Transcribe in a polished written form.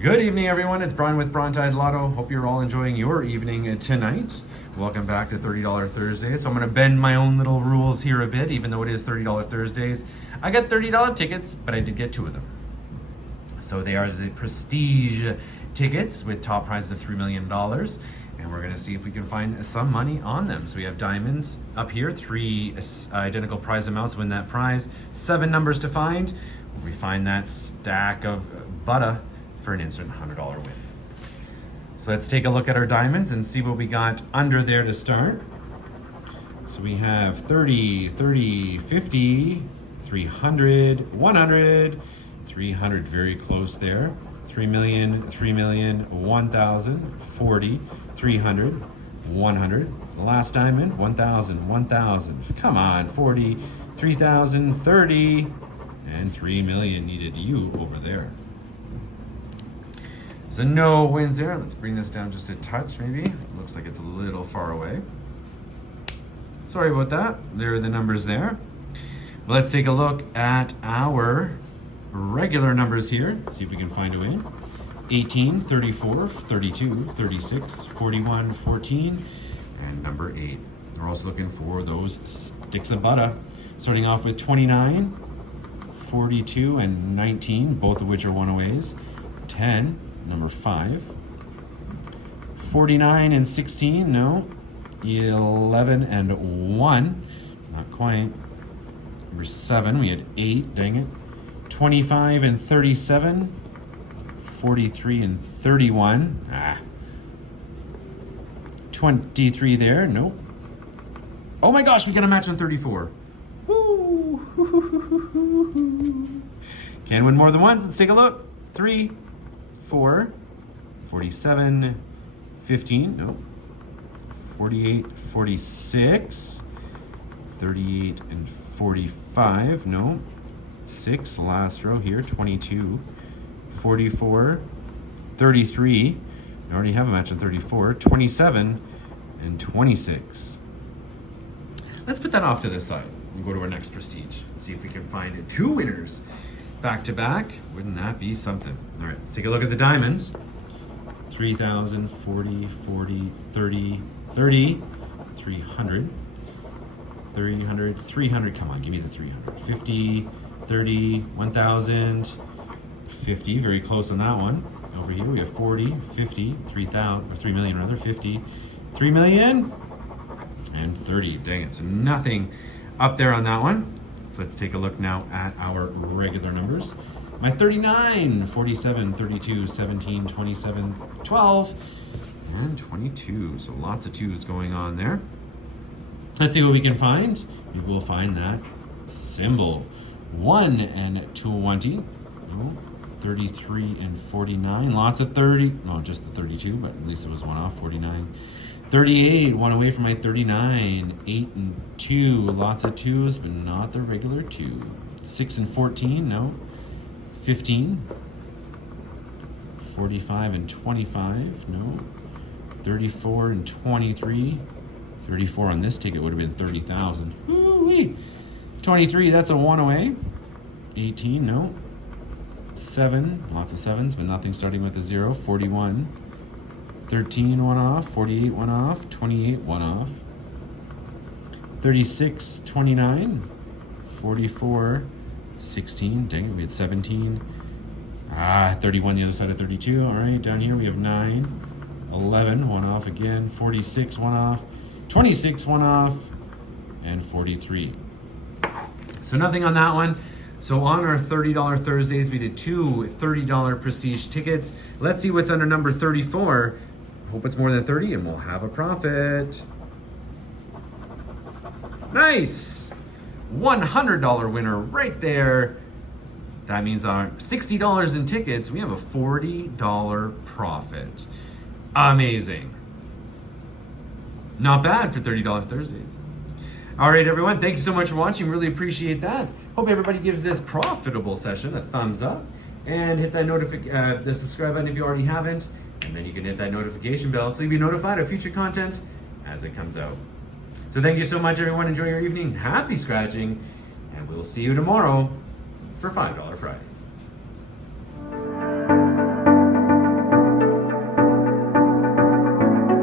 Good evening, everyone. It's Brian with Brontide Lotto. Hope you're all enjoying your evening tonight. Welcome back to $30 Thursdays. So I'm going to bend my own little rules here a bit, even though it is $30 Thursdays. I got $30 tickets, but I did get two of them. So they are the Prestige tickets with top prizes of $3 million. And we're going to see if we can find some money on them. So we have diamonds up here, three identical prize amounts, win that prize. 7 numbers to find. We find that stack of butter for an instant $100 win. So let's take a look at our diamonds and see what we got under there to start. So we have 30, 30, 50, 300, 100, 300, very close there. 3 million, 3 million, 1,000, 40, 300, 100. The last diamond, 1,000, 1,000. Come on, 40, 3,000, 30, and 3 million needed you over there. So no wins there. Let's bring this down just a touch maybe. Looks like it's a little far away. Sorry about that. There are the numbers there. Well, let's take a look at our regular numbers here. See if we can find a win. 18, 34, 32, 36, 41, 14, and number 8. We're also looking for those sticks of butter. Starting off with 29, 42, and 19, both of which are one-aways. 10, number 5. 49 and 16, no. 11 and 1, not quite. Number 7, we had 8, dang it. 25 and 37, 43 and 31, 23 there, nope. Oh my gosh, we got a match on 34. Woo! Can win more than once, let's take a look. 3, 4, 47, 15, nope. 48, 46, 38 and 45, no. 6, last row here, 22, 44, 33, we already have a match on 34, 27, and 26. Let's put that off to this side and go to our next Prestige and see if we can find 2 winners back to back. Wouldn't that be something? All right, let's take a look at the diamonds. 3,000, 40, 40, 30, 30, 300, 300, 300, come on, give me the 300, 50, 30, 1,000, 50, very close on that one. Over here we have 40, 50, 3,000, or 3 million rather, 50, 3 million, and 30. Dang it, so nothing up there on that one. So let's take a look now at our regular numbers. My 39, 47, 32, 17, 27, 12, and 22. So lots of 2s going on there. Let's see what we can find. We will find that symbol. 1 and 20. Oh, 33 and 49. Lots of 30. No, just the 32, but at least it was one off. 49. 38, one away from my 39. 8 and 2. Lots of 2s, but not the regular 2. 6 and 14. No. 15. 45 and 25. No. 34 and 23. 34 on this ticket would have been 30,000. Woo-wee. 23, that's a 1 away. 18, no. 7, lots of 7s, but nothing starting with a 0. 41. 13, 1 off. 48, 1 off. 28, 1 off. 36, 29. 44, 16. Dang it, we had 17. 31 the other side of 32. All right, down here we have 9. 11, 1 off again. 46, 1 off. 26, 1 off. And 43. So nothing on that one. So on our $30 Thursdays, we did 2 $30 Prestige tickets. Let's see what's under number 34. Hope it's more than 30 and we'll have a profit. Nice! $100 winner right there. That means on $60 in tickets, we have a $40 profit. Amazing. Not bad for $30 Thursdays. All right, everyone, thank you so much for watching. Really appreciate that. Hope everybody gives this profitable session a thumbs up and hit that the subscribe button if you already haven't. And then you can hit that notification bell so you'll be notified of future content as it comes out. So thank you so much, everyone. Enjoy your evening. Happy scratching. And we'll see you tomorrow for $5 Friday.